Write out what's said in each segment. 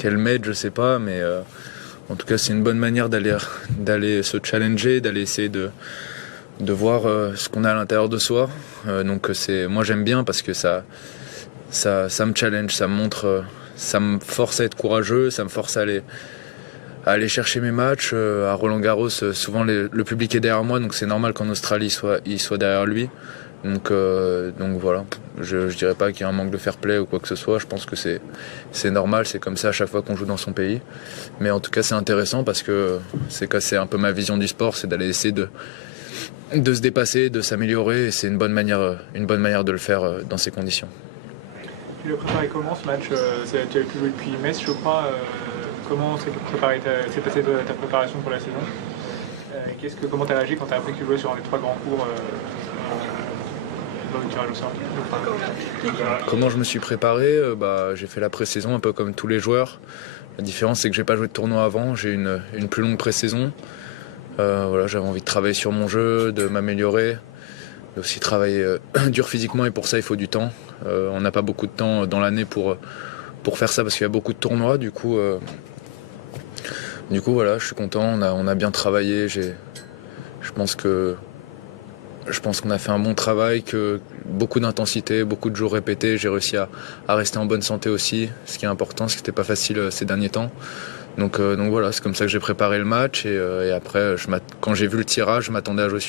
qu'elle m'aide, je sais pas, mais en tout cas c'est une bonne manière d'aller se challenger, d'aller essayer de voir ce qu'on a à l'intérieur de soi. Donc moi j'aime bien parce que ça me challenge, ça me montre, ça me force à être courageux, ça me force à aller chercher mes matchs. À Roland-Garros, souvent le public est derrière moi, donc c'est normal qu'en Australie il soit derrière lui. Donc voilà, je dirais pas qu'il y a un manque de fair play ou quoi que ce soit, je pense que c'est normal, c'est comme ça à chaque fois qu'on joue dans son pays. Mais en tout cas c'est intéressant parce que c'est un peu ma vision du sport, c'est d'aller essayer de se dépasser, de s'améliorer, et c'est une bonne manière de le faire dans ces conditions. Tu l'as préparé comment ce match? Tu avais pu jouer depuis Metz, je crois. Comment s'est passée ta préparation pour la saison? Comment tu as réagi quand tu as appris que tu jouais sur les 3 grands cours dans le tirage au sort? Comment je me suis préparé? J'ai fait la pré-saison un peu comme tous les joueurs. La différence, c'est que j'ai pas joué de tournoi avant, j'ai une plus longue pré-saison. J'avais envie de travailler sur mon jeu, de m'améliorer, aussi travailler dur physiquement, et pour ça il faut du temps. On n'a pas beaucoup de temps dans l'année pour faire ça parce qu'il y a beaucoup de tournois. Du coup voilà, je suis content, on a bien travaillé. Je pense qu'on a fait un bon travail, que beaucoup d'intensité, beaucoup de jours répétés. J'ai réussi à rester en bonne santé aussi, ce qui est important, ce qui n'était pas facile ces derniers temps. Donc voilà, c'est comme ça que j'ai préparé le match, et après quand j'ai vu le tirage, je m'attendais à jouer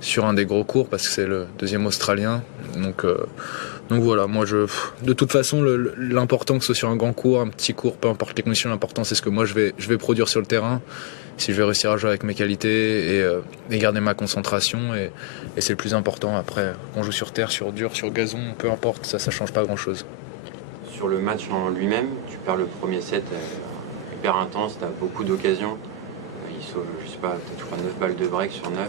sur un des gros cours parce que c'est le deuxième australien. Donc voilà, moi de toute façon l'important que ce soit sur un grand cours, un petit cours, peu importe les conditions, l'important c'est ce que moi je vais produire sur le terrain, si je vais réussir à jouer avec mes qualités et garder ma concentration, et c'est le plus important. Après, qu'on joue sur terre, sur dur, sur gazon, peu importe, ça change pas grand chose. Sur le match en lui-même, tu perds le premier set hyper intense, tu as beaucoup d'occasions. Je sais pas, tu as 9 balles de break sur 9.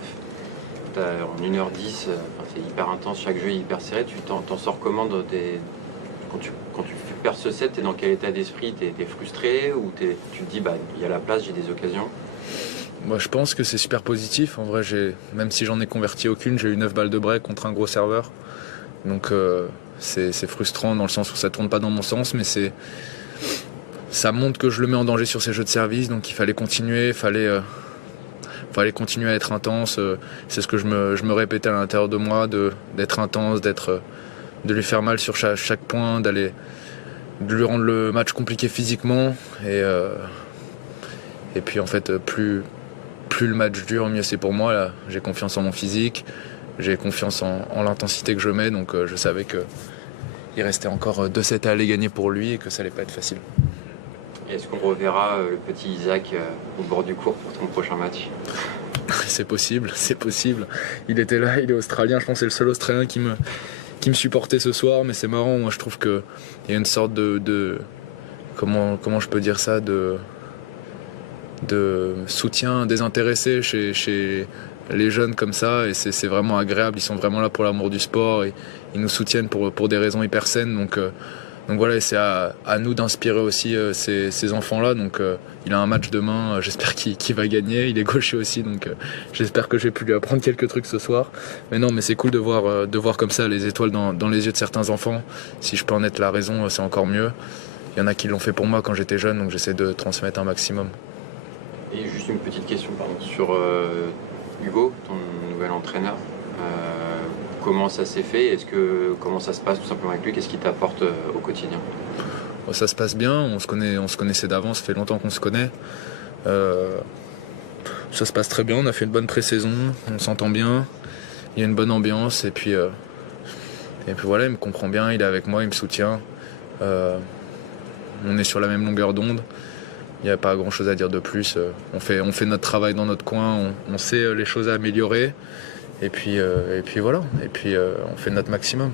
En 1h10, c'est hyper intense, chaque jeu est hyper serré. Tu t'en sors comment quand tu perds ce set, tu es dans quel état d'esprit? Tu es frustré ou tu te dis il y a la place, j'ai des occasions? Moi je pense que c'est super positif. En vrai, même si j'en ai converti aucune, j'ai eu 9 balles de break contre un gros serveur. Donc c'est frustrant dans le sens où ça tourne pas dans mon sens, mais ça montre que je le mets en danger sur ces jeux de service, donc il fallait continuer, fallait continuer à être intense. C'est ce que je me répétais à l'intérieur de moi, d'être intense, de lui faire mal sur chaque point, de lui rendre le match compliqué physiquement, et puis en fait plus le match dure, mieux c'est pour moi. Là, j'ai confiance en mon physique, j'ai confiance en l'intensité que je mets, donc je savais qu'il restait encore 2 sets à aller gagner pour lui et que ça allait pas être facile. Est-ce qu'on reverra le petit Isaac au bord du court pour ton prochain match? C'est possible. Il était là, il est australien, je pense que c'est le seul australien qui me supportait ce soir, mais c'est marrant. Moi je trouve qu'il y a une sorte de comment je peux dire ça, de soutien désintéressé chez les jeunes comme ça, et c'est vraiment agréable. Ils sont vraiment là pour l'amour du sport, et ils nous soutiennent pour des raisons hyper saines. Donc voilà, et c'est à nous d'inspirer aussi ces enfants-là. Donc il a un match demain, j'espère qu'il va gagner. Il est gaucher aussi, donc j'espère que j'ai pu lui apprendre quelques trucs ce soir. Mais non, mais c'est cool de voir comme ça les étoiles dans les yeux de certains enfants. Si je peux en être la raison, c'est encore mieux. Il y en a qui l'ont fait pour moi quand j'étais jeune, donc j'essaie de transmettre un maximum. Et juste une petite question sur Hugo, ton nouvel entraîneur. Comment ça s'est fait? Comment ça se passe tout simplement avec lui? Qu'est-ce qu'il t'apporte au quotidien? Ça se passe bien, on se connaissait d'avance, ça fait longtemps qu'on se connaît. Ça se passe très bien, on a fait une bonne pré-saison, on s'entend bien, il y a une bonne ambiance, et puis voilà, il me comprend bien, il est avec moi, il me soutient. On est sur la même longueur d'onde, il n'y a pas grand chose à dire de plus. On fait notre travail dans notre coin, on sait les choses à améliorer. Et puis voilà, on fait notre maximum.